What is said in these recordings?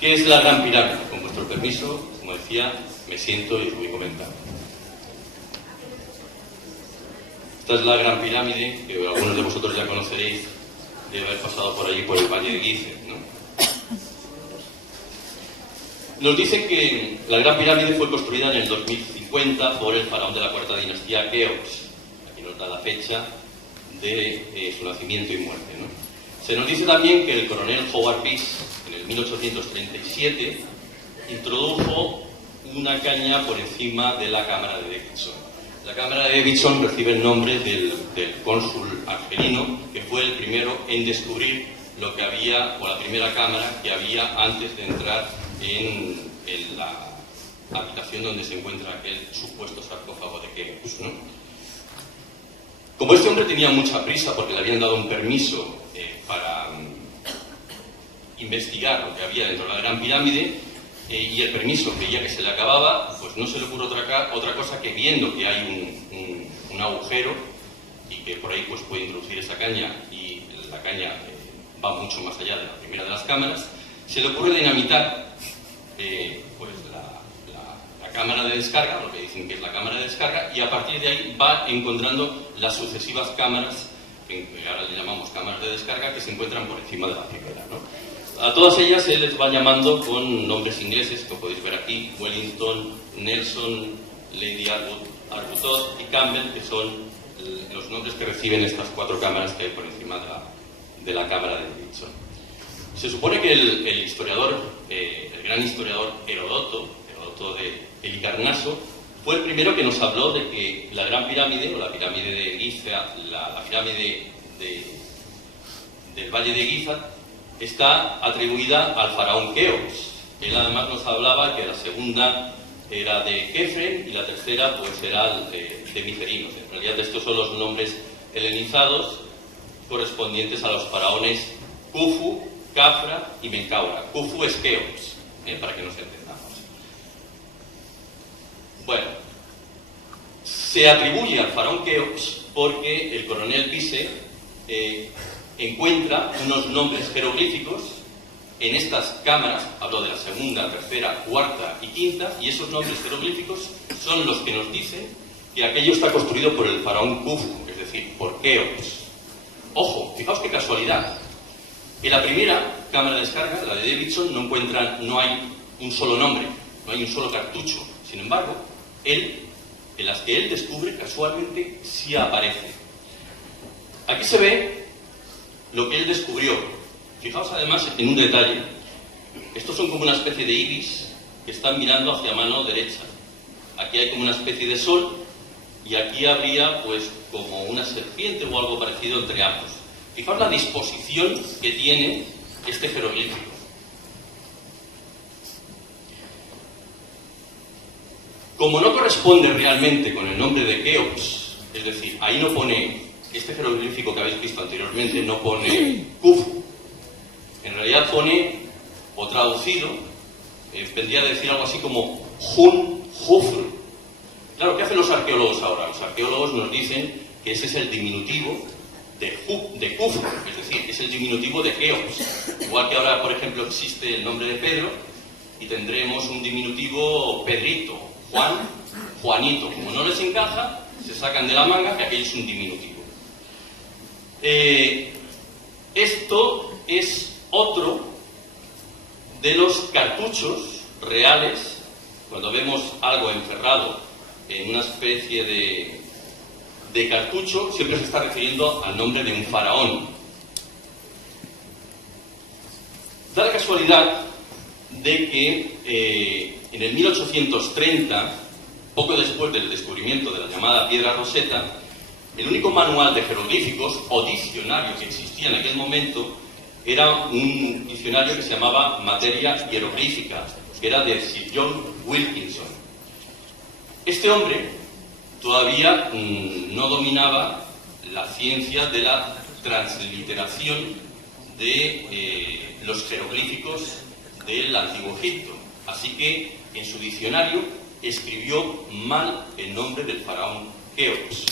¿Qué es la Gran Pirámide? Con vuestro permiso, como decía, me siento y os voy comentando. Esta es la Gran Pirámide, que algunos de vosotros ya conoceréis, de haber pasado por allí, por el Valle de Gizeh, ¿no? Nos dice que la Gran Pirámide fue construida en el 2050 por el faraón de la cuarta dinastía Keops. Aquí nos da la fecha de su nacimiento y muerte, ¿no? Se nos dice también que el coronel Howard Peace, en el 1837, introdujo una caña por encima de la cámara de Davidson. La cámara de Davidson recibe el nombre del cónsul argelino, que fue el primero en descubrir lo que había, o la primera cámara que había antes de entrar en la habitación donde se encuentra aquel supuesto sarcófago de Keops, ¿no? Como este hombre tenía mucha prisa porque le habían dado un permiso para investigar lo que había dentro de la Gran Pirámide, y el permiso veía que se le acababa, pues no se le ocurre otra cosa que, viendo que hay un agujero y que por ahí pues puede introducir esa caña, y la caña va mucho más allá de la primera de las cámaras, se le ocurre dinamitar pues la cámara de descarga, lo que dicen que es la cámara de descarga, y a partir de ahí va encontrando las sucesivas cámaras, que ahora le llamamos cámaras de descarga, que se encuentran por encima de la primera, ¿no? A todas ellas se les va llamando con nombres ingleses, que podéis ver aquí: Wellington, Nelson, Lady Arbuthnot y Campbell, que son los nombres que reciben estas cuatro cámaras que hay por encima de la cámara de Davidson. Se supone que el historiador, el gran historiador Heródoto de Helicarnaso, fue el primero que nos habló de que la Gran Pirámide, o la pirámide de Giza, la pirámide del Valle de Giza, está atribuida al faraón Keops. Él además nos hablaba que la segunda era de Kefren y la tercera pues era de Micerinos. En realidad estos son los nombres helenizados correspondientes a los faraones Khufu, Khafra y Menkaura. Khufu es Keops, para que nos entendamos. Bueno, se atribuye al faraón Keops porque el coronel Peace encuentra unos nombres jeroglíficos en estas cámaras. Hablo de la segunda, tercera, cuarta y quinta, y esos nombres jeroglíficos son los que nos dicen que aquello está construido por el faraón Khufu, es decir, por Keops. Ojo, fijaos qué casualidad. En la primera cámara de descarga, la de Davidson, no hay un solo nombre, no hay un solo cartucho. Sin embargo, en las que él descubre, casualmente sí aparece. Aquí se ve lo que él descubrió. Fijaos además en un detalle. Estos son como una especie de ibis que están mirando hacia mano derecha. Aquí hay como una especie de sol, y aquí habría pues como una serpiente o algo parecido entre ambos. Fijaos la disposición que tiene este jeroglífico. Como no corresponde realmente con el nombre de Keops, es decir, ahí no pone, este jeroglífico que habéis visto anteriormente no pone Khufu, en realidad pone, o traducido, vendría a decir algo así como Hun Hufr. Claro, ¿qué hacen los arqueólogos ahora? Los arqueólogos nos dicen que ese es el diminutivo de Khufu, es decir, es el diminutivo de Keops. Igual que ahora, por ejemplo, existe el nombre de Pedro y tendremos un diminutivo Pedrito, Juan, Juanito. Como no les encaja, se sacan de la manga que aquello es un diminutivo. Esto es otro de los cartuchos reales. Cuando vemos algo encerrado en una especie de cartucho, siempre se está refiriendo al nombre de un faraón. Da la casualidad de que en el 1830, poco después del descubrimiento de la llamada piedra Rosetta, el único manual de jeroglíficos o diccionario que existía en aquel momento era un diccionario que se llamaba Materia Hieroglífica, que era de Sir John Wilkinson. Este hombre todavía no dominaba la ciencia de la transliteración de los jeroglíficos del Antiguo Egipto, así que en su diccionario escribió mal el nombre del faraón Keops.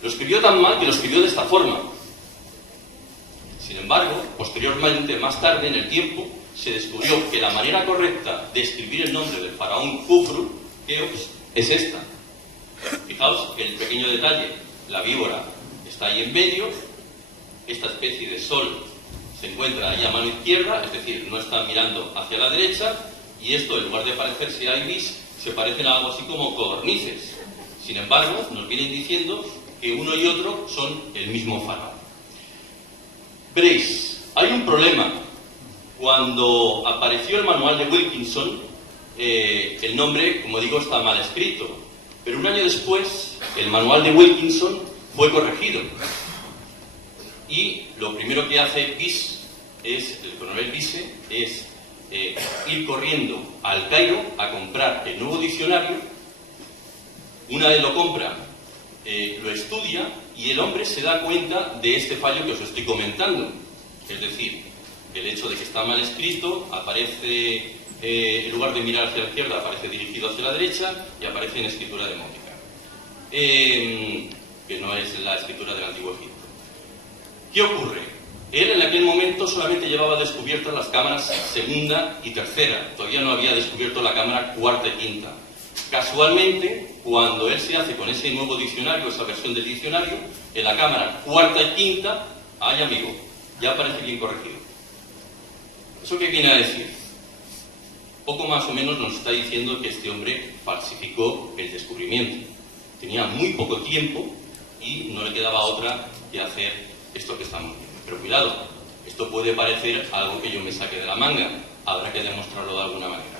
Lo escribió tan mal que lo escribió de esta forma. Sin embargo, posteriormente, más tarde en el tiempo, se descubrió que la manera correcta de escribir el nombre del faraón Khufru, Keops, es esta. Fijaos que el pequeño detalle, la víbora está ahí en medio, esta especie de sol se encuentra ahí a mano izquierda, es decir, no está mirando hacia la derecha, y esto, en lugar de parecerse a ibis, se parecen a algo así como codornices. Sin embargo, nos vienen diciendo que uno y otro son el mismo faraón. Veréis, hay un problema. Cuando apareció el manual de Wilkinson, el nombre, como digo, está mal escrito. Pero un año después, el manual de Wilkinson fue corregido. Y lo primero que hace el coronel Bisse, es ir corriendo al Cairo a comprar el nuevo diccionario. Una vez lo compra, lo estudia y el hombre se da cuenta de este fallo que os estoy comentando. Es decir, el hecho de que está mal escrito, aparece, en lugar de mirar hacia la izquierda, aparece dirigido hacia la derecha y aparece en escritura demótica, que no es la escritura del Antiguo Egipto. ¿Qué ocurre? Él en aquel momento solamente llevaba descubiertas las cámaras segunda y tercera, todavía no había descubierto la cámara cuarta y quinta. Casualmente, cuando él se hace con ese nuevo diccionario, esa versión del diccionario, en la cámara cuarta y quinta, ¡ay amigo!, ya aparece bien corregido. ¿Eso qué viene a decir? Poco más o menos nos está diciendo que este hombre falsificó el descubrimiento. Tenía muy poco tiempo y no le quedaba otra que hacer esto que estamos viendo. Pero cuidado, esto puede parecer algo que yo me saque de la manga. Habrá que demostrarlo de alguna manera.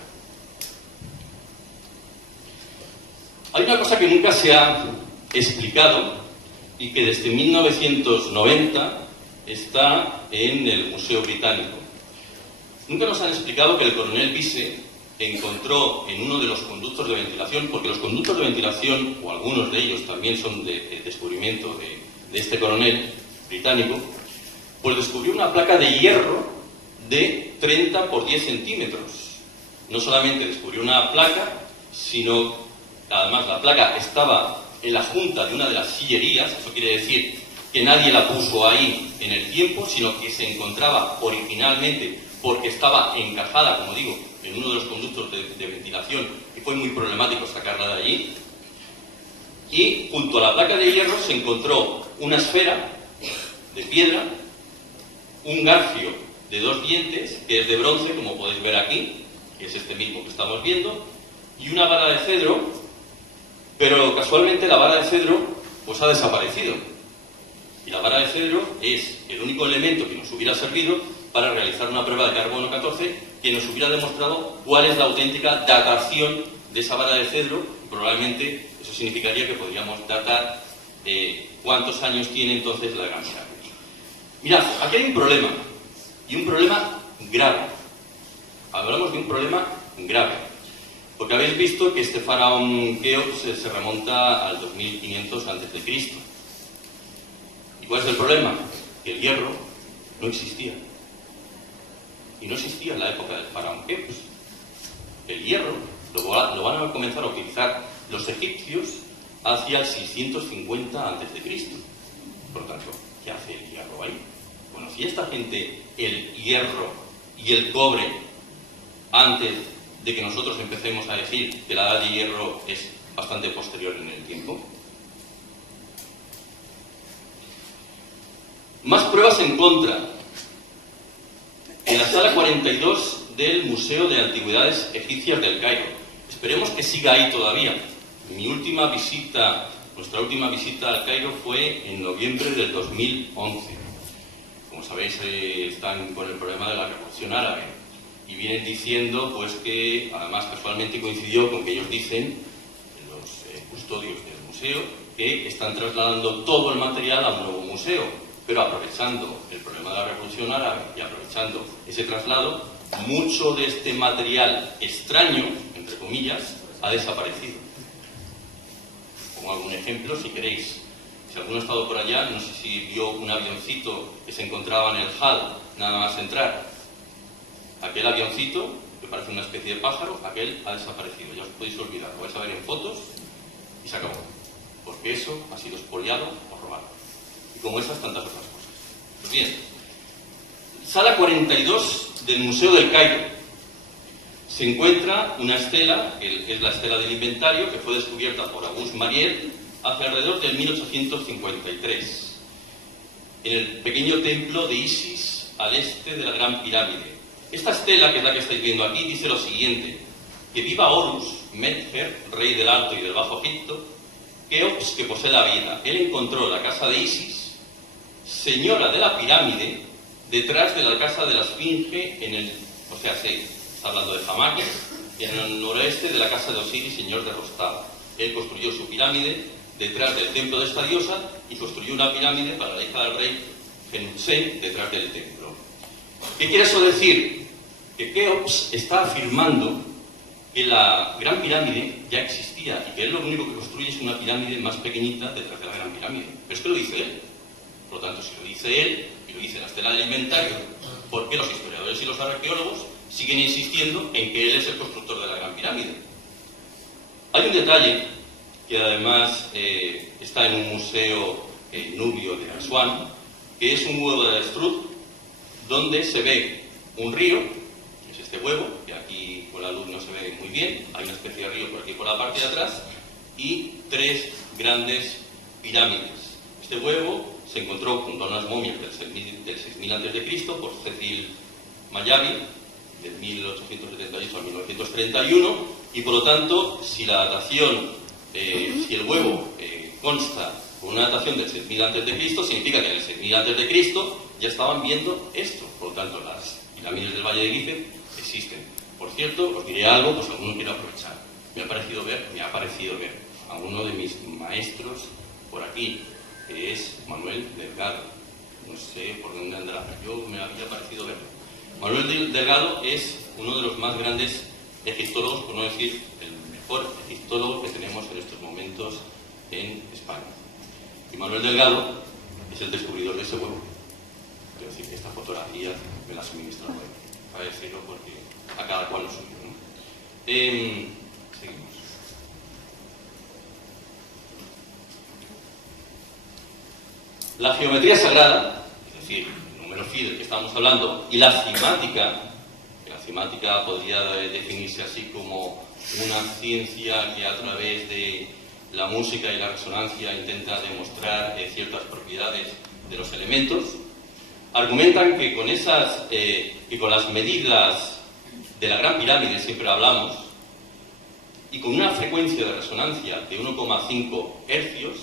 Hay una cosa que nunca se ha explicado y que desde 1990 está en el Museo Británico. Nunca nos han explicado que el coronel Bisse encontró en uno de los conductos de ventilación, porque los conductos de ventilación, o algunos de ellos también son de descubrimiento de este coronel británico, pues descubrió una placa de hierro de 30 por 10 centímetros. No solamente descubrió una placa, sino además la placa estaba en la junta de una de las sillerías. Eso quiere decir que nadie la puso ahí en el tiempo, sino que se encontraba originalmente porque estaba encajada, como digo, en uno de los conductos de ventilación, y fue muy problemático sacarla de allí. Y junto a la placa de hierro se encontró una esfera de piedra, un garfio de 2 dientes, que es de bronce, como podéis ver aquí, que es este mismo que estamos viendo, y una vara de cedro, pero casualmente la vara de cedro pues ha desaparecido. Y la vara de cedro es el único elemento que nos hubiera servido para realizar una prueba de carbono 14 que nos hubiera demostrado cuál es la auténtica datación de esa vara de cedro. Probablemente eso significaría que podríamos datar cuántos años tiene entonces la Gran Pirámide. Mirad, aquí hay un problema, y un problema grave. Hablamos de un problema grave, porque habéis visto que este faraón Keops se remonta al 2500 a.C. ¿Y cuál es el problema? Que el hierro no existía. Y no existía en la época del faraón Keops. El hierro lo van a comenzar a utilizar los egipcios hacia el 650 a.C. Por tanto, ¿qué hace el hierro ahí? ¿Conocía esta gente el hierro y el cobre antes de que nosotros empecemos a decir que la edad de hierro es bastante posterior en el tiempo? Más pruebas en contra. En la sala 42 del Museo de Antigüedades Egipcias del Cairo. Esperemos que siga ahí todavía. Nuestra última visita al Cairo fue en noviembre del 2011. Como sabéis, están con el problema de la Revolución Árabe y vienen diciendo pues que, además casualmente coincidió con que ellos dicen, los custodios del museo, que están trasladando todo el material a un nuevo museo, pero aprovechando el problema de la Revolución Árabe y aprovechando ese traslado, mucho de este material extraño, entre comillas, ha desaparecido. Como algún ejemplo, si queréis. Si alguno ha estado por allá, no sé si vio un avioncito que se encontraba en el hall, nada más entrar. Aquel avioncito, que parece una especie de pájaro, aquel ha desaparecido. Ya os podéis olvidar, lo vais a ver en fotos y se acabó. Porque eso ha sido expoliado o robado. Y como esas, tantas otras cosas. Pues bien, Sala 42 del Museo del Cairo. Se encuentra una estela, que es la estela del inventario, que fue descubierta por Auguste Mariette hacia alrededor del 1853, en el pequeño templo de Isis al este de la Gran Pirámide. Esta estela, que es la que estáis viendo aquí, dice lo siguiente: que viva Horus, Medher, rey del Alto y del Bajo Egipto, Keops, que posee la vida. Él encontró la casa de Isis, señora de la pirámide, detrás de la casa de la Esfinge, está hablando de Hamaque, en el noroeste de la casa de Osiris, señor de Rostava. Él construyó su pirámide detrás del templo de esta diosa y construyó una pirámide para la hija del rey Genutsen detrás del templo. ¿Qué quiere eso decir? Que Keops está afirmando que la Gran Pirámide ya existía y que él lo único que construye es una pirámide más pequeñita detrás de la Gran Pirámide. Pero es que lo dice él. Por lo tanto, si lo dice él y lo dice la estela del inventario, ¿por qué los historiadores y los arqueólogos siguen insistiendo en que él es el constructor de la Gran Pirámide? Hay un detalle que además está en un museo nubio de Asuán, que es un huevo de avestruz donde se ve un río, que es este huevo, que aquí con la luz no se ve muy bien, hay una especie de río por aquí por la parte de atrás, y tres grandes pirámides. Este huevo se encontró junto a unas momias del 6000 a.C. por Cecil Mayavi, de 1878 a 1931, y por lo tanto, si la datación, si el huevo consta con una datación del 6000 a.C., significa que en el 6000 a.C. ya estaban viendo esto. Por lo tanto, las pirámides del Valle de Gizeh existen. Por cierto, os diré algo, pues alguno quiero aprovechar. Me ha parecido ver a uno de mis maestros por aquí, que es Manuel Delgado. No sé por dónde andará, yo me había parecido verlo. Manuel Delgado es uno de los más grandes egiptólogos, por no decir el mejor egiptólogo que tenemos en estos momentos en España. Y Manuel Delgado es el descubridor de ese huevo. Quiero decir que esta fotografía me la suministra él, para decirlo porque a cada cual lo suyo, ¿no? Seguimos. La geometría sagrada, es decir, el número phi del que estamos hablando, y la cimática, que la cimática podría definirse así como una ciencia que a través de la música y la resonancia intenta demostrar ciertas propiedades de los elementos, argumentan que con esas y con las medidas de la Gran Pirámide siempre hablamos, y con una frecuencia de resonancia de 1,5 hercios,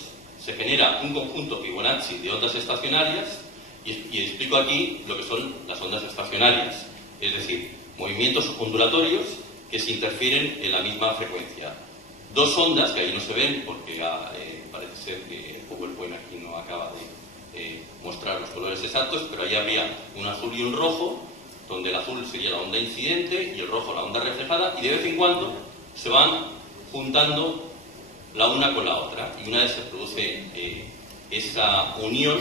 se genera un conjunto Fibonacci de ondas estacionarias, y explico aquí lo que son las ondas estacionarias, es decir, movimientos ondulatorios que se interfieren en la misma frecuencia. Dos ondas, que ahí no se ven porque parece ser que el PowerPoint aquí no acaba de mostrar los colores exactos, pero ahí habría un azul y un rojo, donde el azul sería la onda incidente y el rojo la onda reflejada, y de vez en cuando se van juntando la una con la otra, y una vez se produce esa unión,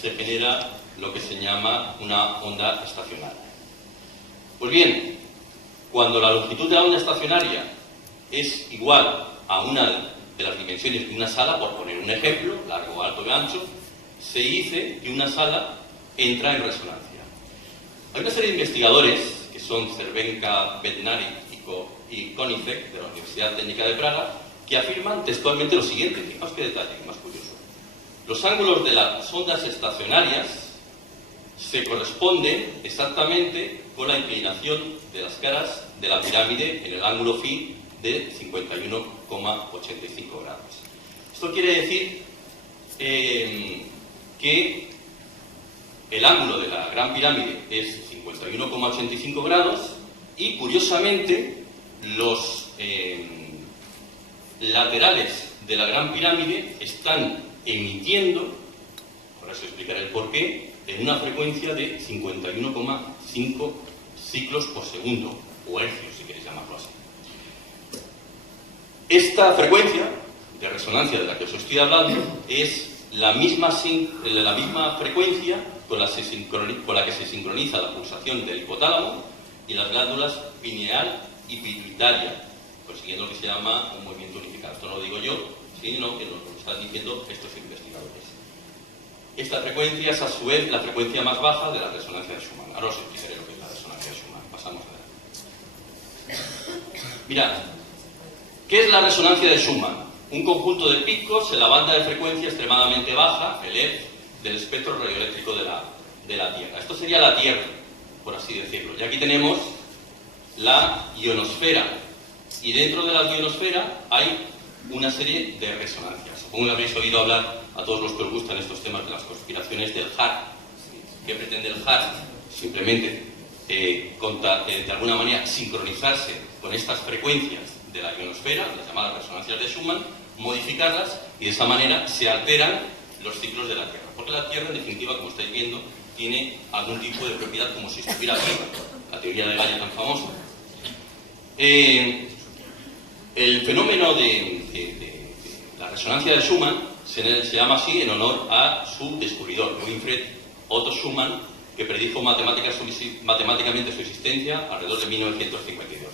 se genera lo que se llama una onda estacionaria. Pues bien, cuando la longitud de la onda estacionaria es igual a una de las dimensiones de una sala, por poner un ejemplo, largo, alto y ancho, se dice que una sala entra en resonancia. Hay una serie de investigadores, que son Cervenka, Bednari y Konicek, de la Universidad Técnica de Praga, que afirman textualmente lo siguiente. Fijaos qué detalle más curioso. Los ángulos de las ondas estacionarias se corresponden exactamente con la inclinación de las caras de la pirámide en el ángulo phi de 51,85 grados. Esto quiere decir que el ángulo de la Gran Pirámide es 51,85 grados y, curiosamente, los laterales de la Gran Pirámide están emitiendo, ahora os explicaré el porqué, en una frecuencia de 51,5 ciclos por segundo, o hercios, si queréis llamarlo así. Esta frecuencia de resonancia de la que os estoy hablando es la misma frecuencia con la que se sincroniza la pulsación del hipotálamo y las glándulas pineal y pituitaria, consiguiendo lo que se llama un movimiento unificado. Esto no lo digo yo, sino que nos lo están diciendo estos investigadores. esta frecuencia es a su vez la frecuencia más baja de la resonancia de Schumann. Ahora os explicaré lo que es la resonancia de Schumann. Pasamos adelante. Mirad, ¿qué es la resonancia de Schumann? Un conjunto de picos en la banda de frecuencia extremadamente baja, el F, del espectro radioeléctrico de la Tierra. Esto sería la Tierra, por así decirlo. Y aquí tenemos la ionosfera. Y dentro de la ionosfera hay una serie de resonancias. Supongo que habréis oído hablar a todos los que os gustan estos temas de las conspiraciones del HAARP. ¿Qué pretende el HAARP? Simplemente, de alguna manera, sincronizarse con estas frecuencias de la ionosfera, las llamadas resonancias de Schumann, modificarlas y de esa manera se alteran los ciclos de la Tierra. Porque la Tierra, en definitiva, como estáis viendo, tiene algún tipo de propiedad como si estuviera viva. La teoría de Gaia tan famosa. El fenómeno de la resonancia de Schumann se llama así en honor a su descubridor, Winfried Otto Schumann, que predijo matemáticamente su existencia alrededor de 1952.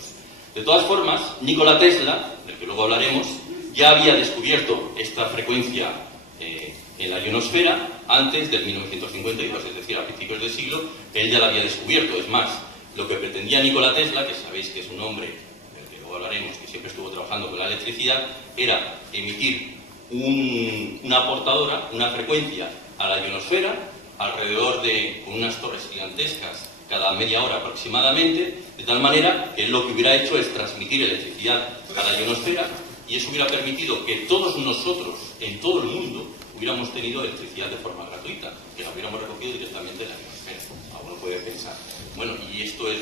De todas formas, Nikola Tesla, del que luego hablaremos, ya había descubierto esta frecuencia en la ionosfera antes del 1952, es decir, a principios del siglo, él ya la había descubierto. Es más, lo que pretendía Nikola Tesla, que sabéis que es un hombre del que luego hablaremos, que siempre estuvo trabajando con la electricidad, era emitir una portadora, una frecuencia a la ionosfera, alrededor de con unas torres gigantescas cada media hora aproximadamente, de tal manera que él lo que hubiera hecho es transmitir electricidad a la ionosfera, y eso hubiera permitido que todos nosotros, en todo el mundo, hubiéramos tenido electricidad de forma gratuita, que la hubiéramos recogido directamente de la atmósfera. Alguno puede pensar, bueno, ¿y esto es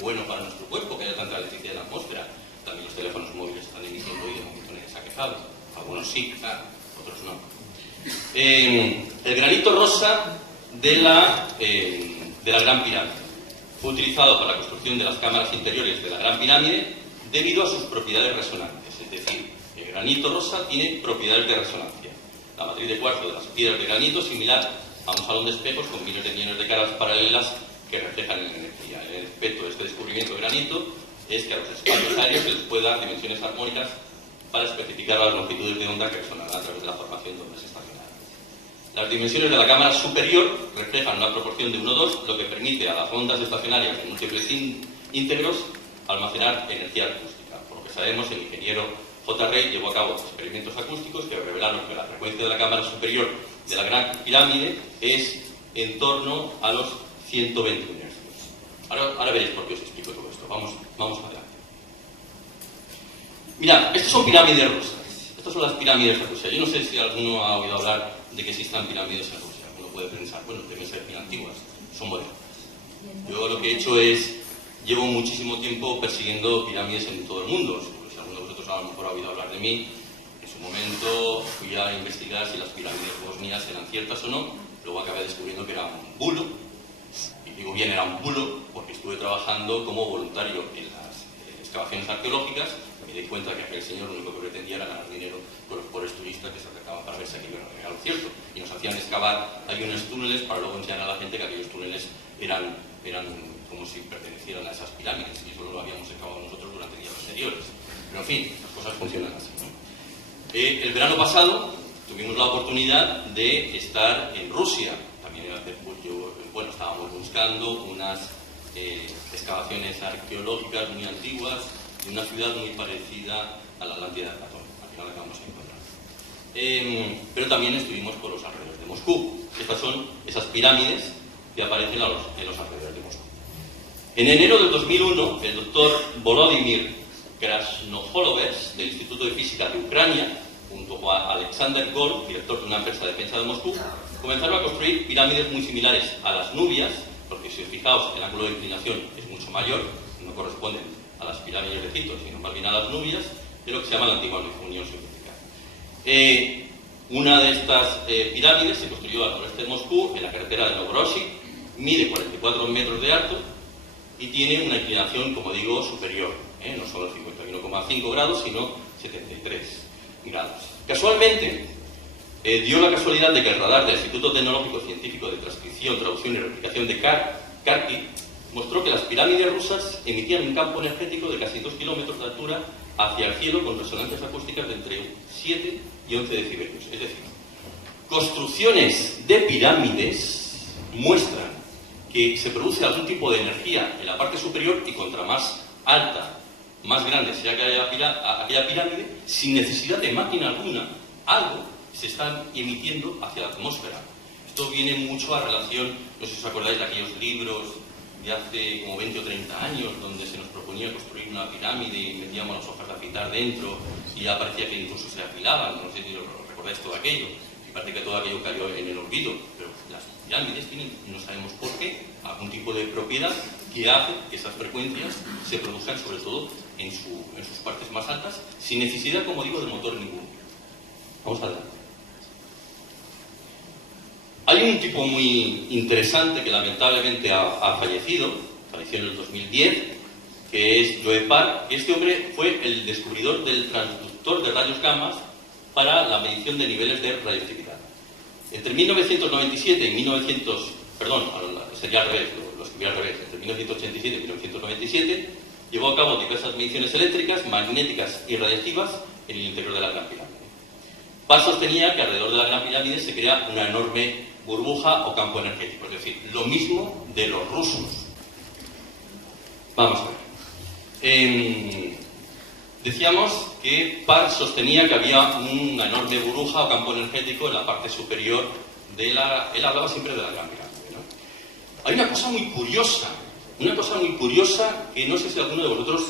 bueno para nuestro cuerpo, que haya tanta electricidad en la atmósfera? También los teléfonos móviles están emitiendo y de momento nadie se ha quejado. Algunos sí, claro, otros no. El granito rosa de la Gran Pirámide fue utilizado para la construcción de las cámaras interiores de la Gran Pirámide debido a sus propiedades resonantes. Es decir, el granito rosa tiene propiedades de resonancia. La matriz de cuarzo de las piedras de granito es similar a un salón de espejos con miles de millones de caras paralelas que reflejan la energía. El efecto de este descubrimiento de granito es que a los espacios aéreos se les puede dar dimensiones armónicas para especificar las longitudes de onda que resonarán a través de la formación de ondas estacionarias. Las dimensiones de la cámara superior reflejan una proporción de 1:2, lo que permite a las ondas estacionarias de múltiples íntegros almacenar energía acústica. Por lo que sabemos, el ingeniero J. Rey llevó a cabo experimentos acústicos que revelaron que la frecuencia de la cámara superior de la Gran Pirámide es en torno a los 120 Hz. Ahora veréis por qué os explico todo esto. Vamos adelante. Mirad, estas son pirámides rusas. Estas son las pirámides de Rusia. Yo no sé si alguno ha oído hablar de que existan pirámides en Rusia. Uno puede pensar, bueno, deben ser bien antiguas, son modernas. Yo lo que he hecho es, llevo muchísimo tiempo persiguiendo pirámides en todo el mundo. Si alguno de vosotros a lo mejor ha oído hablar de mí, en su momento fui a investigar si las pirámides bosnias eran ciertas o no. Luego acabé descubriendo que era un bulo. Y digo bien, era un bulo, porque estuve trabajando como voluntario en las excavaciones arqueológicas. Me di cuenta que aquel señor lo único que pretendía era ganar dinero con los pobres turistas que se acercaban para ver si aquello era lo cierto. Y nos hacían excavar ahí unos túneles para luego enseñar a la gente que aquellos túneles eran como si pertenecieran a esas pirámides y solo lo habíamos excavado nosotros durante días anteriores. Pero en fin, las cosas funcionan así, ¿no? El verano pasado tuvimos la oportunidad de estar en Rusia. También estábamos buscando unas excavaciones arqueológicas muy antiguas de una ciudad muy parecida a la Atlántida de Platón. Al final acabamos encontrando. Pero también estuvimos por los alrededores de Moscú. Estas son esas pirámides que aparecen en los alrededores de Moscú. En enero del 2001, el doctor Volodymyr Krasnoholovets, del Instituto de Física de Ucrania, junto a Alexander Gol, director de una empresa de defensa de Moscú, comenzaron a construir pirámides muy similares a las nubias, porque si os fijaos, el ángulo de inclinación es mucho mayor, no corresponden a las pirámides de Egipto, sino más bien a las nubias, de lo que se llama la antigua Unión Soviética. Una de estas pirámides se construyó al noreste de Moscú, en la carretera de Novorossiysk, mide 44 metros de alto y tiene una inclinación, como digo, superior, no solo 51,5 grados, sino 73 grados. Casualmente, dio la casualidad de que el radar del Instituto Tecnológico Científico de Transcripción, Traducción y Replicación de Kharkiv mostró que las pirámides rusas emitían un campo energético de casi 2 kilómetros de altura hacia el cielo con resonancias acústicas de entre 7 y 11 decibelios. Es decir, construcciones de pirámides muestran que se produce algún tipo de energía en la parte superior y contra más alta, más grande sea aquella pirámide, sin necesidad de máquina alguna, algo se está emitiendo hacia la atmósfera. Esto viene mucho a relación, no sé si os acordáis de aquellos libros de hace como 20 o 30 años, donde se nos proponía construir una pirámide y metíamos las hojas de afitar dentro y ya parecía que incluso se afilaban, no sé si recordáis todo aquello, y parece que todo aquello cayó en el olvido, pero las pirámides tienen, no sabemos por qué, algún tipo de propiedad que hace que esas frecuencias se produzcan sobre todo en sus partes más altas, sin necesidad, como digo, de motor ninguno. Vamos adelante. Hay un tipo muy interesante que lamentablemente ha fallecido, falleció en el 2010, que es Joe Park. Este hombre fue el descubridor del transductor de rayos gamma para la medición de niveles de radioactividad. Entre 1997 y 1900, perdón, sería al revés, lo escribí al revés, entre 1987 y 1997 llevó a cabo diversas mediciones eléctricas, magnéticas y radiactivas en el interior de la Gran Pirámide. Park sostenía que alrededor de la Gran Pirámide se crea una enorme burbuja o campo energético, es decir, lo mismo de los rusos. Vamos a ver. Decíamos que Park sostenía que había una enorme burbuja o campo energético en la parte superior de la... Él hablaba siempre de la Gran Pirámide, ¿no? Hay una cosa muy curiosa que no sé si alguno de vosotros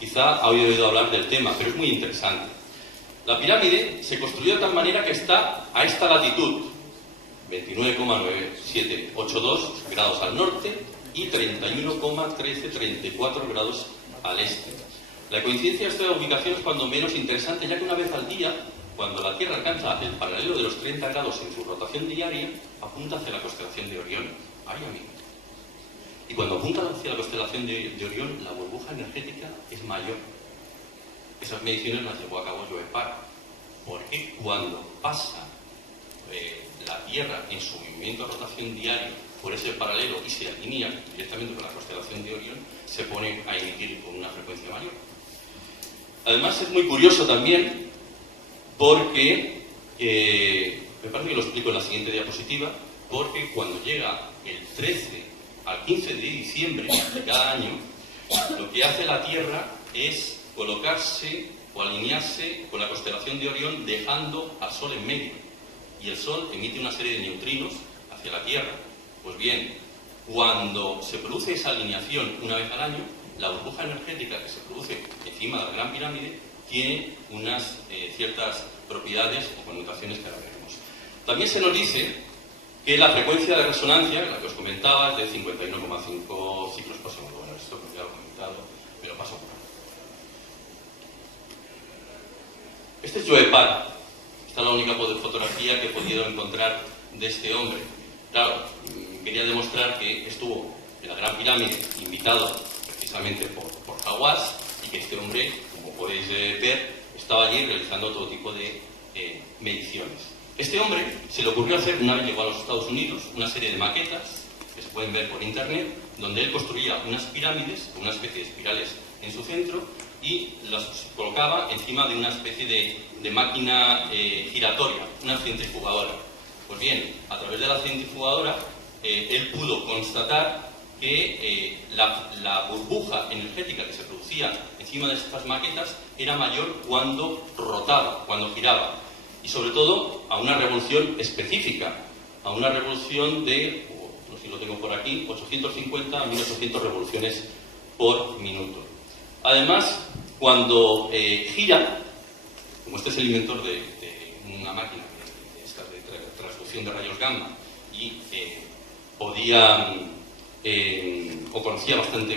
quizá ha oído hablar del tema, pero es muy interesante. La pirámide se construyó de tal manera que está a esta latitud, 29,9782 grados al norte y 31,1334 grados al este. La coincidencia de esta ubicación es cuando menos interesante, ya que una vez al día, cuando la Tierra alcanza el paralelo de los 30 grados en su rotación diaria, apunta hacia la constelación de Orión. ¡Ay, amigo! Y cuando apunta hacia la constelación de Orión, la burbuja energética es mayor. Esas mediciones las llevó a cabo Joe Park, porque cuando pasa la Tierra en su movimiento de rotación diario por ese paralelo y se alinea directamente con la constelación de Orión, se pone a emitir con una frecuencia mayor. Además es muy curioso también porque, me parece que lo explico en la siguiente diapositiva, porque cuando llega el 13 al 15 de diciembre de cada año, lo que hace la Tierra es colocarse o alinearse con la constelación de Orión, dejando al Sol en medio. Y el Sol emite una serie de neutrinos hacia la Tierra. Pues bien, cuando se produce esa alineación una vez al año, la burbuja energética que se produce encima de la Gran Pirámide tiene unas ciertas propiedades o connotaciones que ahora veremos. También se nos dice que la frecuencia de resonancia, la que os comentaba, es de 51,5 ciclos por segundo. Bueno, esto ya lo he comentado, me lo paso por ahí. Este es Joe Park. Esta es la única fotografía que he podido encontrar de este hombre. Claro, quería demostrar que estuvo en la Gran Pirámide invitado precisamente por Hawass y que este hombre, como podéis ver, estaba allí realizando todo tipo de mediciones. Este hombre se le ocurrió hacer, una vez llegó a los Estados Unidos, una serie de maquetas que se pueden ver por internet, donde él construía unas pirámides con una especie de espirales en su centro y las colocaba encima de una especie de máquina giratoria, una centrifugadora. Pues bien, a través de la centrifugadora él pudo constatar que la burbuja energética que se producía encima de estas maquetas era mayor cuando rotaba, cuando giraba, y sobre todo a una revolución específica, a una revolución de, no sé si lo tengo por aquí, 850 a 1800 revoluciones por minuto. Además, cuando gira, como este es el inventor de una máquina de transducción de rayos gamma y podía o conocía bastante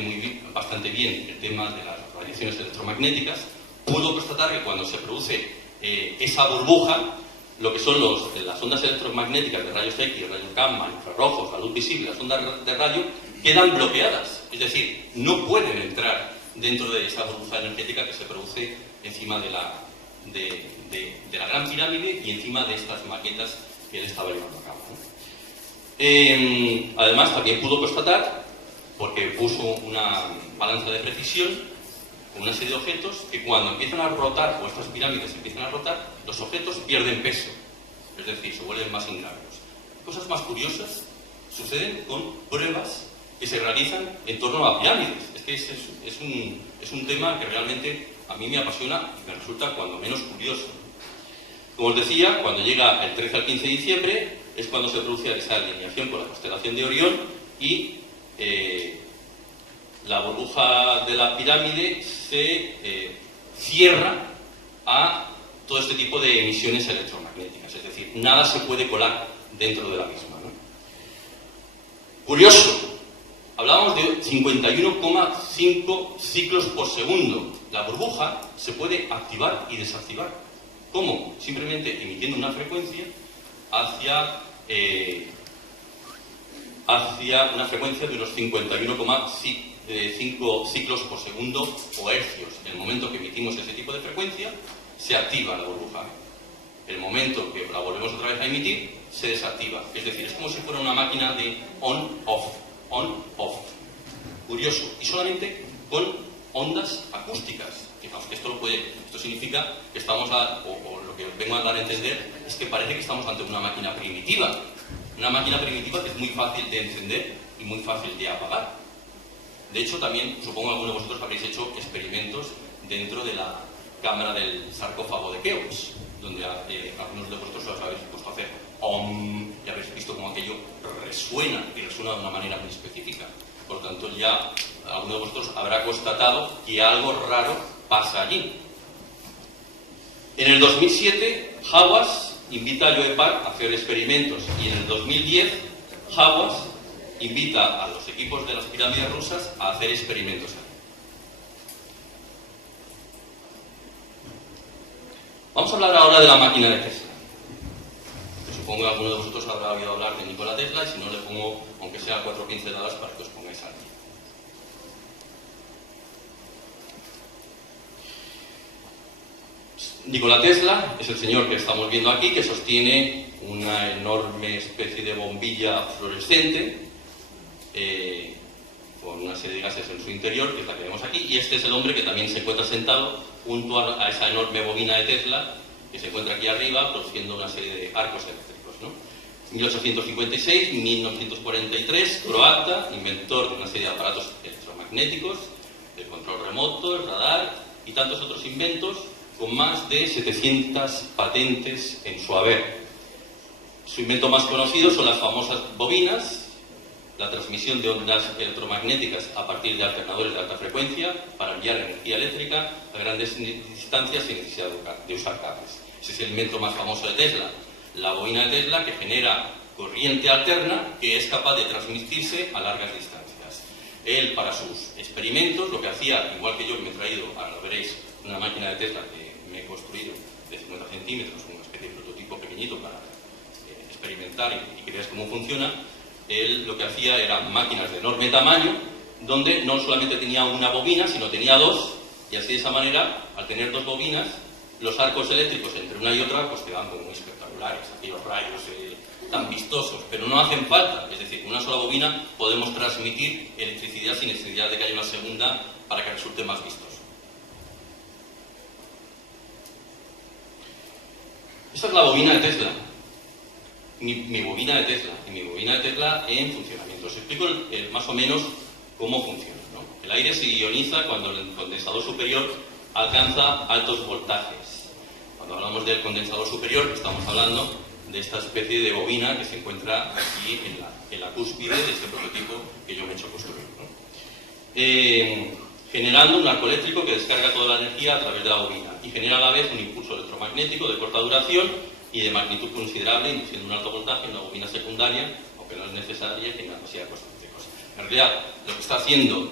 bien el tema de las radiaciones electromagnéticas, pudo constatar que cuando se produce esa burbuja, lo que son las ondas electromagnéticas de rayos X, rayos gamma, infrarrojos, la luz visible, las ondas de radio, quedan bloqueadas, es decir, no pueden entrar dentro de esa burbuja energética que se produce encima de la Gran Pirámide y encima de estas maquetas que él estaba llevando a cabo, ¿no? Además, también pudo constatar, porque puso una balanza de precisión con una serie de objetos, que cuando empiezan a rotar, o estas pirámides empiezan a rotar, los objetos pierden peso. es decir, se vuelven más ingrávidos. Cosas más curiosas suceden con pruebas que se realizan en torno a pirámides. Es que es un tema que realmente a mí me apasiona y me resulta cuando menos curioso. Como os decía, cuando llega el 13 al 15 de diciembre es cuando se produce esa alineación con la constelación de Orión y la burbuja de la pirámide se cierra a todo este tipo de emisiones electromagnéticas, es decir, nada se puede colar dentro de la misma, ¿no? Curioso, hablábamos de 51,5 ciclos por segundo. La burbuja se puede activar y desactivar. ¿Cómo? Simplemente emitiendo una frecuencia hacia una frecuencia de unos 51,5 ciclos por segundo o hercios. En el momento que emitimos ese tipo de frecuencia, se activa la burbuja. El momento que la volvemos otra vez a emitir, se desactiva. Es decir, es como si fuera una máquina de on-off. On-off. Curioso. Y solamente con ondas acústicas. Fijaos que esto significa que estamos o lo que vengo a dar a entender es que parece que estamos ante una máquina primitiva. Una máquina primitiva que es muy fácil de encender y muy fácil de apagar. De hecho, también, supongo que algunos de vosotros habréis hecho experimentos dentro de la cámara del sarcófago de Keops, donde algunos de vosotros os habéis puesto a hacer OM y habéis visto cómo aquello resuena y resuena de una manera muy específica. Por lo tanto, ya alguno de vosotros habrá constatado que algo raro pasa allí. En el 2007, Hawass invita a Joe Park a hacer experimentos y en el 2010, Hawass invita a los equipos de las pirámides rusas a hacer experimentos allí. Vamos a hablar ahora de la máquina de Tesla. Supongo que alguno de vosotros habrá oído hablar de Nikola Tesla y si no le pongo, aunque sea 4 pinceladas para que os pongáis al día. Nikola Tesla es el señor que estamos viendo aquí, que sostiene una enorme especie de bombilla fluorescente con una serie de gases en su interior, que es la que vemos aquí, y este es el hombre que también se encuentra sentado junto a esa enorme bobina de Tesla que se encuentra aquí arriba, produciendo una serie de arcos eléctricos, ¿no? 1856-1943, croata, inventor de una serie de aparatos electromagnéticos, de control remoto, el radar y tantos otros inventos, con más de 700 patentes en su haber. Su invento más conocido son las famosas bobinas, la transmisión de ondas electromagnéticas a partir de alternadores de alta frecuencia para enviar energía eléctrica a grandes distancias sin necesidad de usar cables. Ese es el invento más famoso de Tesla, la bobina de Tesla, que genera corriente alterna que es capaz de transmitirse a largas distancias. Él, para sus experimentos, lo que hacía, igual que yo, que me he traído, ahora lo veréis, una máquina de Tesla que me he construido de 50 centímetros, una especie de prototipo pequeñito para experimentar y que veáis cómo funciona. Él lo que hacía eran máquinas de enorme tamaño, donde no solamente tenía una bobina, sino tenía dos, y así de esa manera, al tener dos bobinas, los arcos eléctricos entre una y otra pues quedaban como muy espectaculares, aquellos rayos tan vistosos, pero no hacen falta, es decir, con una sola bobina podemos transmitir electricidad sin necesidad de que haya una segunda para que resulte más vistoso. Esta es la bobina de Tesla. Mi bobina de Tesla y mi bobina de Tesla en funcionamiento. Os explico más o menos cómo funciona, ¿no? El aire se ioniza cuando el condensador superior alcanza altos voltajes. Cuando hablamos del condensador superior, estamos hablando de esta especie de bobina que se encuentra aquí en la cúspide de este prototipo que yo me he hecho construir, ¿no? Generando un arco eléctrico que descarga toda la energía a través de la bobina y genera a la vez un impulso electromagnético de corta duración y de magnitud considerable, induciendo un alto voltaje en una bobina secundaria, aunque no es necesaria que sea constante. En realidad, lo que está haciendo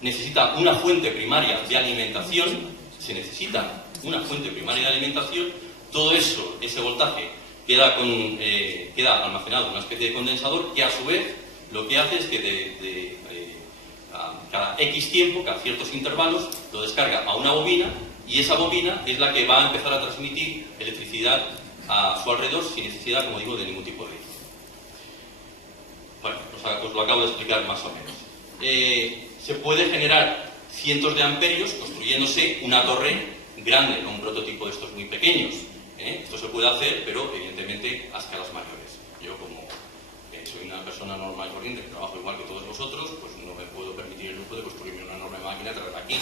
necesita una fuente primaria de alimentación, todo eso, ese voltaje, queda almacenado en una especie de condensador que a su vez lo que hace es que cada X tiempo, cada ciertos intervalos, lo descarga a una bobina y esa bobina es la que va a empezar a transmitir electricidad a su alrededor sin necesidad, como digo, de ningún tipo de equipo. Bueno, os lo acabo de explicar más o menos. Se puede generar cientos de amperios construyéndose una torre grande, no un prototipo de estos muy pequeños. Esto se puede hacer, pero evidentemente a escalas mayores. Yo, como soy una persona normal y corriente, que trabajo igual que todos vosotros, pues no me puedo permitir el lujo de construirme una enorme máquina, traerla aquí,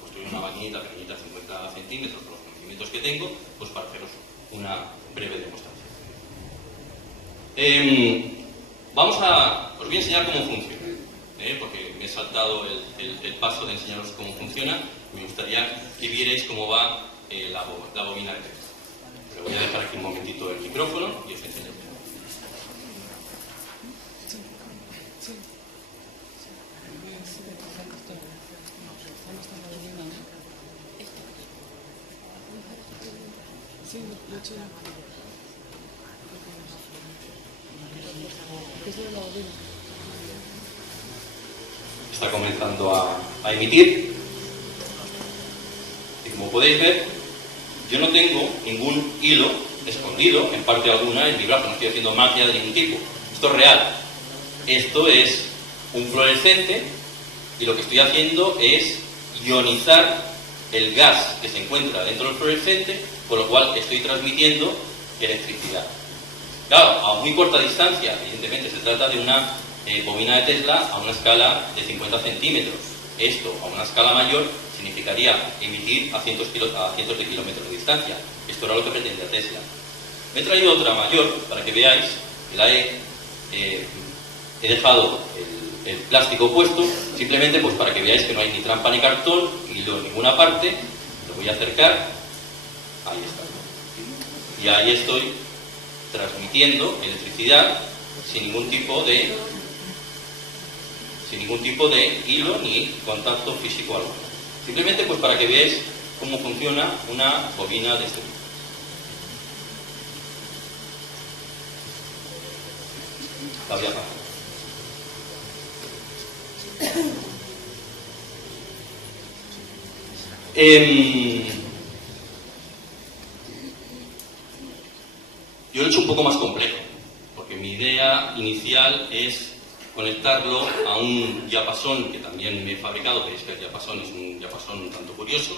construir una maquinita pequeñita, 50 centímetros, con los conocimientos que tengo, pues para haceros una breve demostración. Os voy a enseñar cómo funciona, porque me he saltado el paso de enseñaros cómo funciona. Me gustaría que vierais cómo va la bobina de Tesla. Le voy a dejar aquí un momentito el micrófono y os enseño. Está comenzando a emitir y, como podéis ver, yo no tengo ningún hilo escondido, en parte alguna, en mi brazo. No estoy haciendo magia de ningún tipo. Esto es real. Esto es un fluorescente y lo que estoy haciendo es ionizar el gas que se encuentra dentro del fluorescente, por lo cual estoy transmitiendo electricidad. Claro, a muy corta distancia, evidentemente se trata de una bobina de Tesla a una escala de 50 centímetros. Esto, a una escala mayor, significaría emitir a cientos de kilómetros de distancia. Esto era lo que pretendía Tesla. Me he traído otra mayor para que veáis que he dejado el plástico puesto, simplemente pues para que veáis que no hay ni trampa ni cartón, ni hilo en ninguna parte. Lo voy a acercar. Ahí está. Y ahí estoy transmitiendo electricidad sin ningún tipo de hilo ni contacto físico alguno. Simplemente pues para que veáis cómo funciona una bobina de este tipo. La voy a apagar. Yo lo he hecho un poco más complejo, porque mi idea inicial es conectarlo a un diapasón que también me he fabricado. Veis que el diapasón es un diapasón un tanto curioso,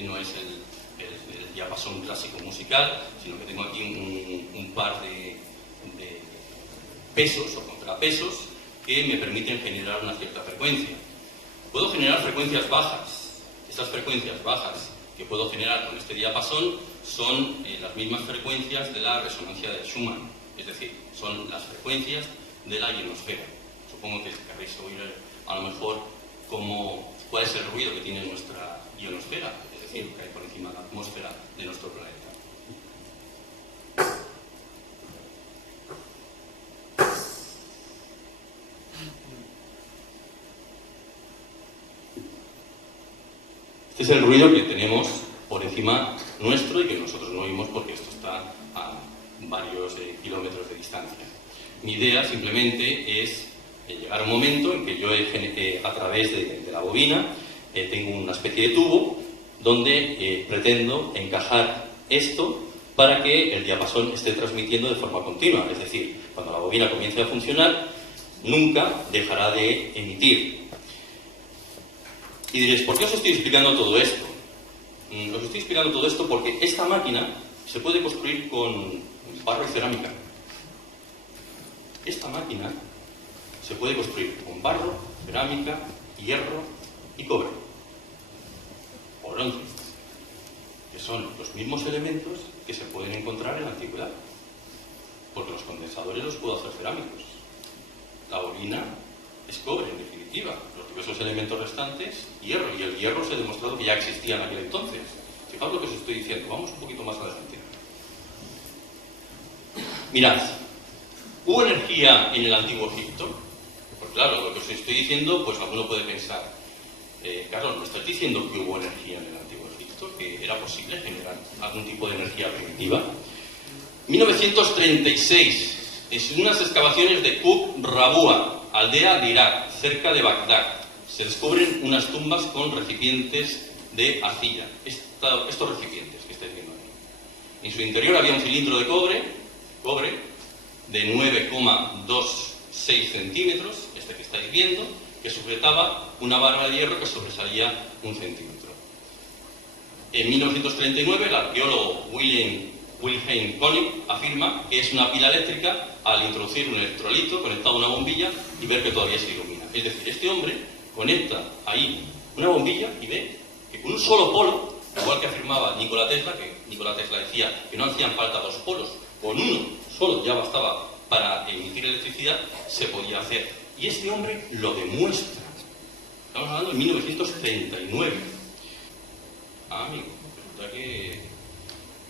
no es el diapasón clásico musical, sino que tengo aquí un par de pesos o contrapesos que me permiten generar una cierta frecuencia. Puedo generar frecuencias bajas. Estas frecuencias bajas que puedo generar con este diapasón son las mismas frecuencias de la resonancia de Schumann, es decir, son las frecuencias de la ionosfera. Supongo que querréis oír a lo mejor cuál es el ruido que tiene nuestra ionosfera, es decir, lo que hay por encima de la atmósfera de nuestro planeta. Este es el ruido que tenemos por encima nuestro y que nosotros no oímos porque esto está a varios kilómetros de distancia. Mi idea simplemente es llegar a un momento en que yo a través de la bobina tengo una especie de tubo donde pretendo encajar esto para que el diapasón esté transmitiendo de forma continua. Es decir, cuando la bobina comience a funcionar, nunca dejará de emitir. Y diréis, ¿por qué os estoy explicando todo esto? Os estoy explicando todo esto porque esta máquina se puede construir con barro y cerámica. Esta máquina se puede construir con barro, cerámica, hierro y cobre. O bronce, que son los mismos elementos que se pueden encontrar en la antigüedad. Porque los condensadores los puedo hacer cerámicos. La bobina es cobre, en definitiva. Los diversos elementos restantes, hierro. Y el hierro se ha demostrado que ya existía en aquel entonces. Fijaos lo que os estoy diciendo. Vamos un poquito más adelante. Mirad. ¿Hubo energía en el Antiguo Egipto? Pues claro, lo que os estoy diciendo, pues alguno puede pensar, Carlos, ¿no estás diciendo que hubo energía en el Antiguo Egipto? ¿Que era posible generar algún tipo de energía primitiva? 1936, en unas excavaciones de Qub Rabua, aldea de Irak, cerca de Bagdad, se descubren unas tumbas con recipientes de arcilla. Estos recipientes que estáis viendo aquí. En su interior había un cilindro de cobre de 9,26 centímetros, este que estáis viendo, que sujetaba una barra de hierro que sobresalía 1 centímetro. En 1939, el arqueólogo Wilhelm König afirma que es una pila eléctrica al introducir un electrolito conectado a una bombilla y ver que todavía se ilumina. Es decir, este hombre conecta ahí una bombilla y ve que con un solo polo, igual que afirmaba Nikola Tesla, que Nikola Tesla decía que no hacían falta dos polos, con uno solo ya bastaba para emitir electricidad, se podía hacer. Y este hombre lo demuestra. Estamos hablando de 1939. Amigo, resulta que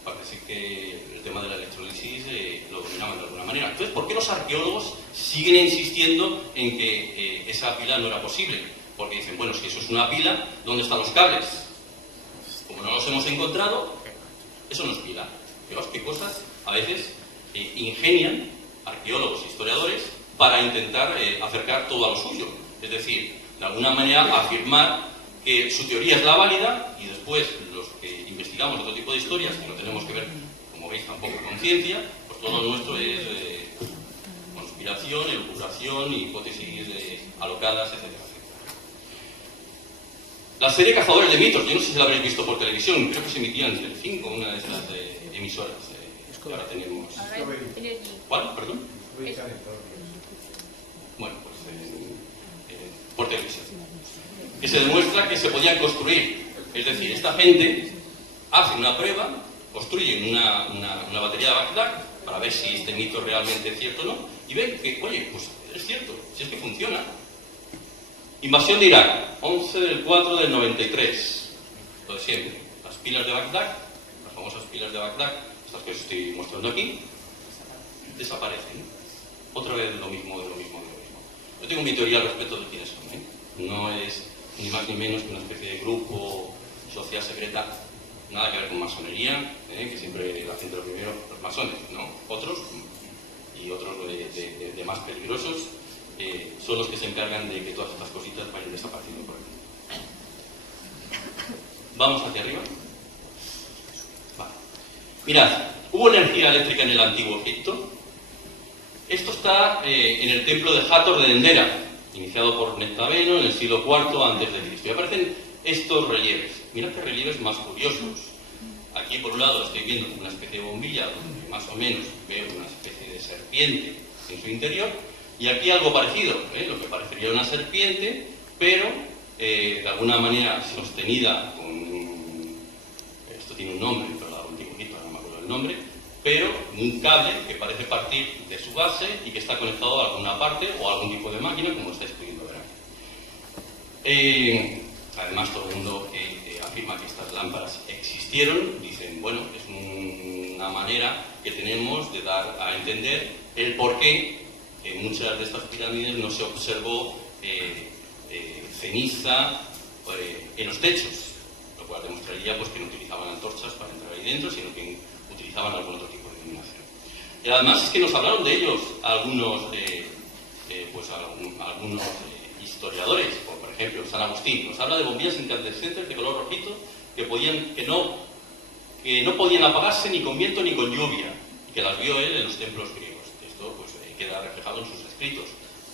parece que el tema de la electrólisis lo dominaban de alguna manera. Entonces, ¿por qué los arqueólogos siguen insistiendo en que esa pila no era posible? Porque dicen, bueno, si eso es una pila, ¿dónde están los cables? Como no los hemos encontrado, eso no es pila. Fijaos qué cosas a veces ingenian arqueólogos e historiadores para intentar acercar todo a lo suyo. Es decir, de alguna manera afirmar que su teoría es la válida y después los que investigamos otro tipo de historias que no tenemos que ver, como veis, tampoco con ciencia, pues todo lo nuestro es conspiración, elucubración, hipótesis alocadas, etcétera, etcétera. La serie Cazadores de mitos, yo no sé si la habréis visto por televisión, creo que se emitía en Telecinco, una de estas emisoras. Ahora tenemos... ¿Cuál? ¿Perdón? Bueno, pues por televisión. Que se demuestra que se podían construir. Es decir, esta gente hace una prueba, construyen una batería de Bagdad para ver si este mito realmente es cierto o no, y ven que, oye, pues es cierto, si es que funciona. Invasión de Irak, 11 del 4 del 93. Lo de siempre. Las pilas de Bagdad, las famosas pilas de Bagdad, estas que os estoy mostrando aquí, desaparecen. Otra vez lo mismo, de lo mismo, de lo mismo. Yo tengo mi teoría al respecto de quiénes son. No es ni más ni menos que una especie de grupo social secreta, nada que ver con masonería, que siempre la gente lo primero, los masones, no, otros, y otros de más peligrosos, son los que se encargan de que todas estas cositas vayan desapareciendo por aquí. Vamos hacia arriba. Vale. Mirad, hubo energía eléctrica en el antiguo Egipto. Esto está en el templo de Hathor de Dendera, iniciado por Nectabeno en el siglo IV a.C. Y aparecen estos relieves. Mirad qué relieves más curiosos. Aquí por un lado estoy viendo una especie de bombilla donde más o menos veo una especie de serpiente en su interior, y aquí algo parecido, lo que parecería una serpiente, pero de alguna manera sostenida con... Esto tiene un nombre, pero la última no me acuerdo el nombre, pero un cable que parece partir de su base y que está conectado a alguna parte o a algún tipo de máquina, como estáis pudiendo ver aquí. Además, todo el mundo afirma que estas lámparas existieron. Dicen, bueno, es una manera que tenemos de dar a entender el por qué en muchas de estas pirámides no se observó ceniza en los techos, lo cual demostraría pues, que no utilizaban antorchas para entrar ahí dentro, sino que utilizaban algún otro tipo de iluminación. Y además es que nos hablaron de ellos algunos historiadores, como por ejemplo San Agustín, nos habla de bombillas incandescentes de color rojito que no podían apagarse ni con viento ni con lluvia, y que las vio él en los templos griegos. Esto pues, queda reflejado en sus escritos.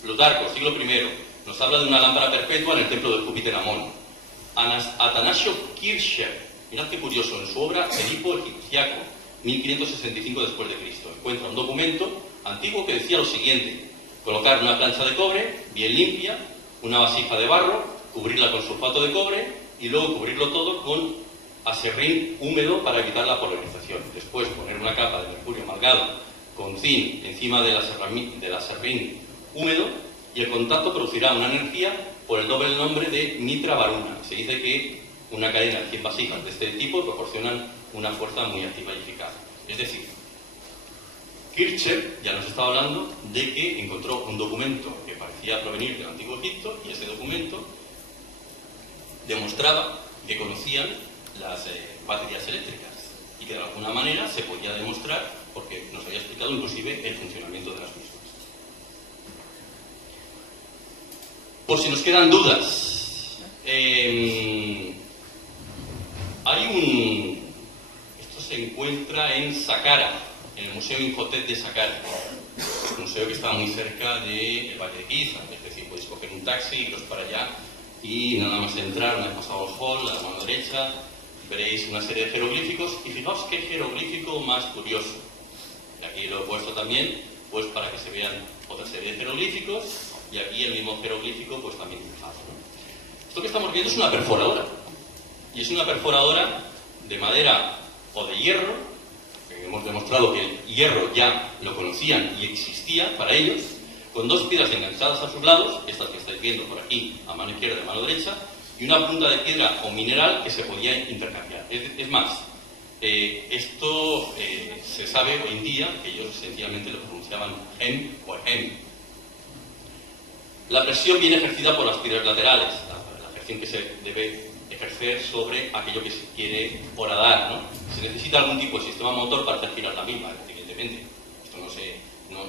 Plutarco, siglo I, nos habla de una lámpara perpetua en el templo de Júpiter Amón. Atanasio Kircher, mirad qué curioso, en su obra Edipo Egipciaco, 1565 después de Cristo, encuentra un documento antiguo que decía lo siguiente: colocar una plancha de cobre bien limpia, una vasija de barro, cubrirla con sulfato de cobre y luego cubrirlo todo con aserrín húmedo para evitar la polarización. Después poner una capa de mercurio amalgado con zinc encima del aserrín húmedo, y el contacto producirá una energía por el doble nombre de Mitra Varuna. Se dice que una cadena de 100 vasijas de este tipo proporcionan una fuerza muy activa y eficaz. Es decir, Kircher ya nos estaba hablando de que encontró un documento que parecía provenir del Antiguo Egipto, y ese documento demostraba que conocían las baterías eléctricas y que de alguna manera se podía demostrar porque nos había explicado inclusive el funcionamiento de las mismas. Por si nos quedan dudas, esto se encuentra en Saqqara, en el Museo Imhotep de Saqqara, un museo que está muy cerca del Valle de Giza. Es decir, podéis coger un taxi, iros para allá y nada más entrar, una vez pasado el hall, a la mano derecha, veréis una serie de jeroglíficos y fijaos qué jeroglífico más curioso. Y aquí lo he puesto también pues para que se vean otra serie de jeroglíficos y aquí el mismo jeroglífico pues también dibujado, ¿no? Esto que estamos viendo es una perforadora y es una perforadora de madera o de hierro, que hemos demostrado que el hierro ya lo conocían y existía para ellos, con dos piedras enganchadas a sus lados, estas que estáis viendo por aquí, a mano izquierda y a mano derecha, y una punta de piedra o mineral que se podía intercambiar. Es más, esto se sabe hoy en día que ellos sencillamente lo pronunciaban hem o hem. La presión viene ejercida por las piedras laterales, la presión que se debe ejercer sobre aquello que se quiere horadar, ¿no? Se necesita algún tipo de sistema motor para hacer girar la misma, evidentemente. Esto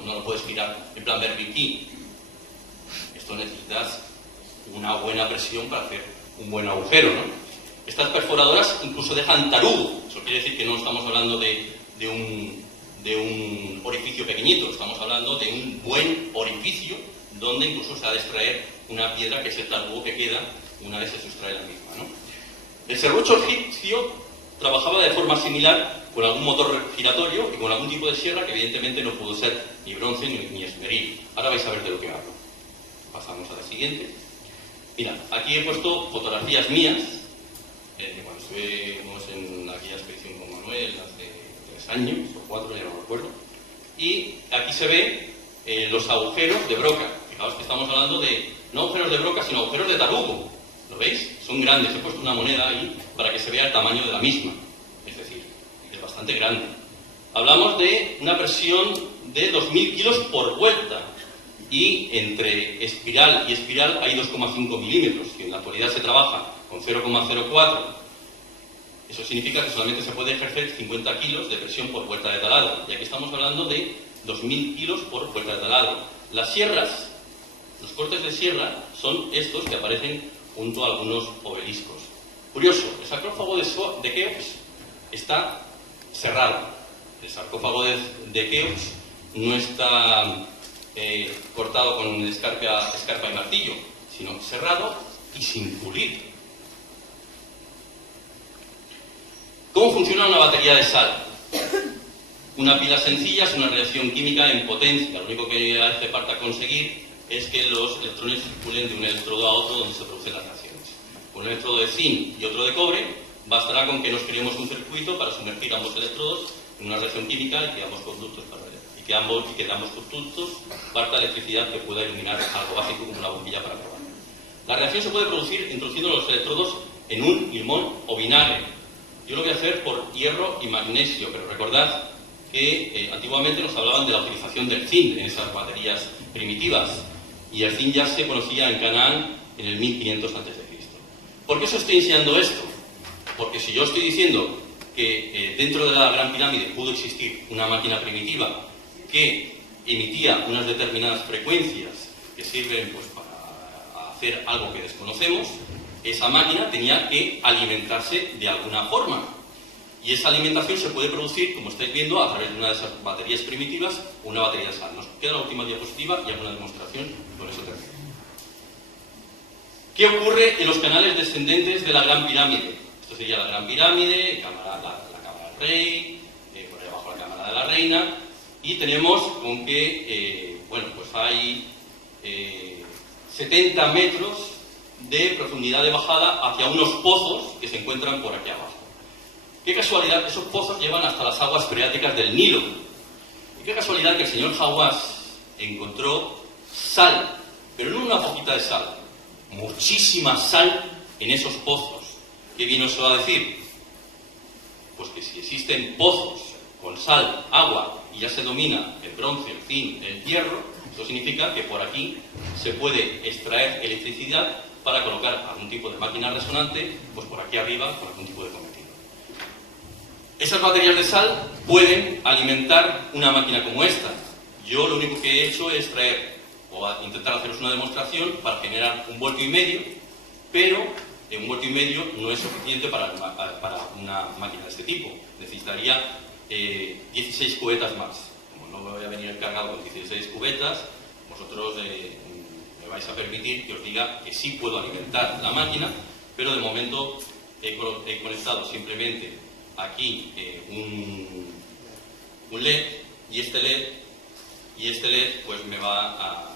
no lo puedes girar en plan berbiquí. Esto necesitas una buena presión para hacer un buen agujero, ¿no? Estas perforadoras incluso dejan tarugo. Eso quiere decir que no estamos hablando de un orificio pequeñito, estamos hablando de un buen orificio donde incluso se ha de extraer una piedra que es el tarugo que queda una vez se sustrae la misma, ¿no? El serrucho egipcio trabajaba de forma similar con algún motor giratorio y con algún tipo de sierra que evidentemente no pudo ser ni bronce ni esmeril. Ahora vais a ver de lo que hablo. Pasamos a la siguiente. Mira, aquí he puesto fotografías mías de cuando estuvimos en aquella expedición con Manuel hace 3 años o 4, ya no me acuerdo. Y aquí se ve los agujeros de broca. Fijaos que estamos hablando de no agujeros de broca, sino agujeros de tarugo. ¿Lo veis? Son grandes. He puesto una moneda ahí para que se vea el tamaño de la misma. Es decir, es bastante grande. Hablamos de una presión de 2.000 kilos por vuelta. Y entre espiral y espiral hay 2,5 milímetros. Y en la actualidad se trabaja con 0,04. Eso significa que solamente se puede ejercer 50 kilos de presión por vuelta de talado. Y aquí estamos hablando de 2.000 kilos por vuelta de talado. Las sierras, los cortes de sierra, son estos que aparecen junto a algunos obeliscos. Curioso, el sarcófago de Keops está cerrado. El sarcófago de Keops no está cortado con escarpa y martillo, sino cerrado y sin pulir. ¿Cómo funciona una batería de sal? Una pila sencilla es una reacción química en potencia. Lo único que hace falta conseguir es que los electrones circulen de un electrodo a otro donde se producen las reacciones. Con un electrodo de zinc y otro de cobre, bastará con que nos creemos un circuito para sumergir ambos electrodos en una reacción química y que ambos conductos parta electricidad que pueda iluminar algo básico como una bombilla para probar. La reacción se puede producir introduciendo los electrodos en un limón o vinagre. Yo lo voy a hacer por hierro y magnesio, pero recordad que antiguamente nos hablaban de la utilización del zinc en esas baterías primitivas y el zinc ya se conocía en Canaán en el 1500 a.C. ¿Por qué os estoy enseñando esto? Porque si yo estoy diciendo que dentro de la Gran Pirámide pudo existir una máquina primitiva que emitía unas determinadas frecuencias que sirven pues, para hacer algo que desconocemos, esa máquina tenía que alimentarse de alguna forma. Y esa alimentación se puede producir, como estáis viendo, a través de una de esas baterías primitivas o una batería de sal. Nos queda la última diapositiva y alguna demostración, y con eso termino. ¿Qué ocurre en los canales descendentes de la Gran Pirámide? Esto sería la Gran Pirámide, la Cámara del Rey, por ahí abajo la Cámara de la Reina, y tenemos con que, pues hay 70 metros de profundidad de bajada hacia unos pozos que se encuentran por aquí abajo. Qué casualidad, esos pozos llevan hasta las aguas freáticas del Nilo. Y qué casualidad que el señor Hawass encontró sal, pero no una poquita de sal, muchísima sal en esos pozos. ¿Qué viene eso a decir? Pues que si existen pozos con sal, agua, y ya se domina el bronce, el zinc, el hierro, esto significa que por aquí se puede extraer electricidad para colocar algún tipo de máquina resonante, pues por aquí arriba, con algún tipo de convertidor. Esas baterías de sal pueden alimentar una máquina como esta. Yo lo único que he hecho es traer, o intentar haceros una demostración para generar 1,5 voltios, pero 1,5 voltios no es suficiente para una máquina de este tipo. Necesitaría 16 cubetas más. Como no voy a venir cargado con 16 cubetas, vosotros me vais a permitir que os diga que sí puedo alimentar la máquina, pero de momento he conectado simplemente aquí un LED y este LED pues me va a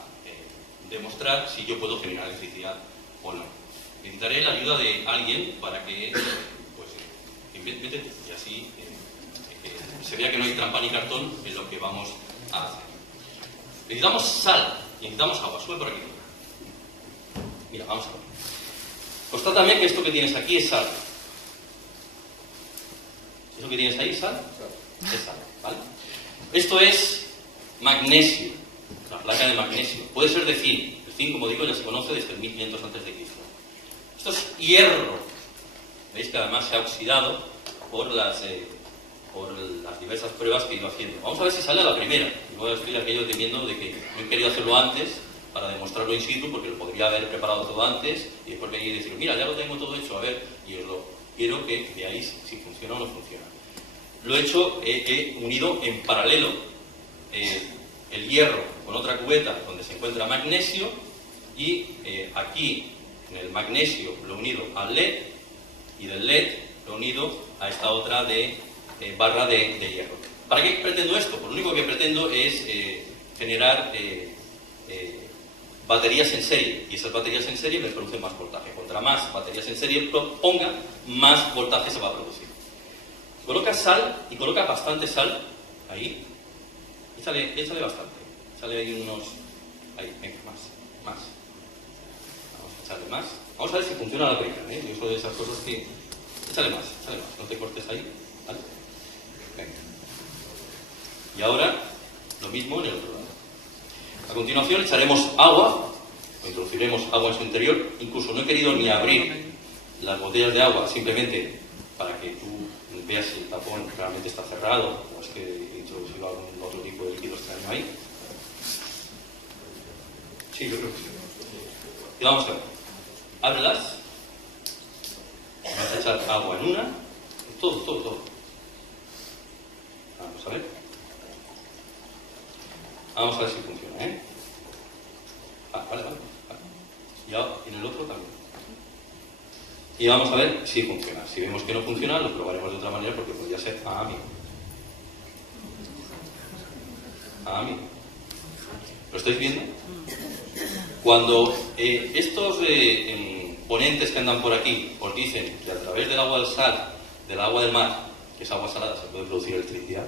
demostrar si yo puedo generar electricidad o no. Necesitaré la ayuda de alguien para que pues invente y así se vea que no hay trampa ni cartón en lo que vamos a hacer. Necesitamos sal y necesitamos agua. Sube por aquí. Mira, vamos a ver. Constátame que esto que tienes aquí es sal. ¿Eso que tienes ahí, sal? Es sal, ¿vale? Esto es magnesio, la placa de magnesio. Puede ser de zinc. El zinc, como digo, ya se conoce desde el 1500 a.C. Esto es hierro. Veis que además se ha oxidado por las diversas pruebas que he ido haciendo. Vamos a ver si sale a la primera. Luego estoy aquello temiendo de que no he querido hacerlo antes para demostrarlo in situ, porque lo podría haber preparado todo antes y después venir y decir, mira, ya lo tengo todo hecho, a ver, y os lo quiero que veáis si funciona o no funciona. Lo he hecho, he unido en paralelo el hierro con otra cubeta donde se encuentra magnesio y aquí en el magnesio lo he unido al LED y del LED lo he unido a esta otra barra de hierro. ¿Para qué pretendo esto? Pues lo único que pretendo es generar baterías en serie, y esas baterías en serie me producen más voltaje. Contra más baterías en serie ponga, más voltaje se va a producir. Coloca sal, y coloca bastante sal ahí. Échale bastante. Échale ahí unos... Ahí, venga, más. Vamos a echarle más. Vamos a ver si funciona la brica, ¿eh? Yo soy de esas cosas que... Échale más. No te cortes ahí. ¿Vale? Venga. Y ahora, lo mismo en el otro lado. A continuación echaremos agua, o introduciremos agua en su interior. Incluso no he querido ni abrir las botellas de agua, simplemente para que tú veas si el tapón realmente está cerrado o es que he introducido algún otro tipo de líquido extraño ahí. Sí, yo creo que sí. Y vamos a ver. Ábrelas. Vamos a echar agua en una. Todo. Vamos a ver. Vamos a ver si funciona, ¿eh? Vale. Ya en el otro también. Y vamos a ver si funciona. Si vemos que no funciona, lo probaremos de otra manera porque podría ser a mí. ¿Lo estáis viendo? Cuando estos ponentes que andan por aquí os dicen que a través del agua del sal, del agua del mar, que es agua salada, se puede producir electricidad,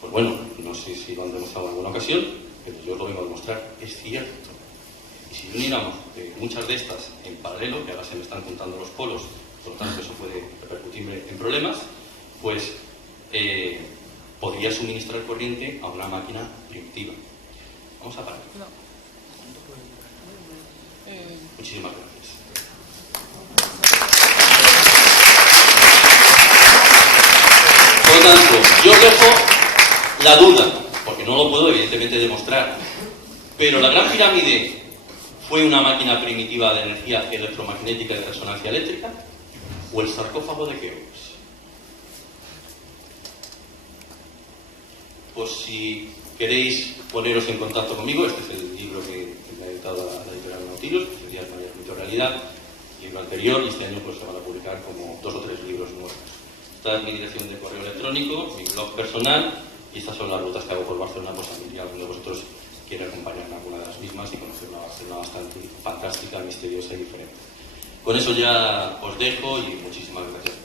pues bueno, no sé si lo han demostrado en alguna ocasión, pero yo os lo vengo a demostrar, es cierto. Y si uniéramos muchas de estas en paralelo, que ahora se me están juntando los polos, por lo tanto eso puede repercutir en problemas, pues podría suministrar corriente a una máquina primitiva. Vamos a parar. Muchísimas gracias. Por lo tanto, yo dejo la duda, porque no lo puedo evidentemente demostrar, pero la Gran Pirámide ¿fue una máquina primitiva de energía electromagnética de resonancia eléctrica o el sarcófago de Keops? Pues si queréis poneros en contacto conmigo, este es el libro que me ha editado la editorial Nautilus, que sería Mayor Mito Realidad, libro anterior, y este año pues se van a publicar como 2 o 3 libros nuevos. Esta es mi dirección de correo electrónico, mi blog personal, y estas son las rutas que hago por Barcelona, pues a mí, alguno de vosotros quiere acompañarme a alguna de las mismas y conocer una Barcelona bastante fantástica, misteriosa y diferente. Con eso ya os dejo y muchísimas gracias.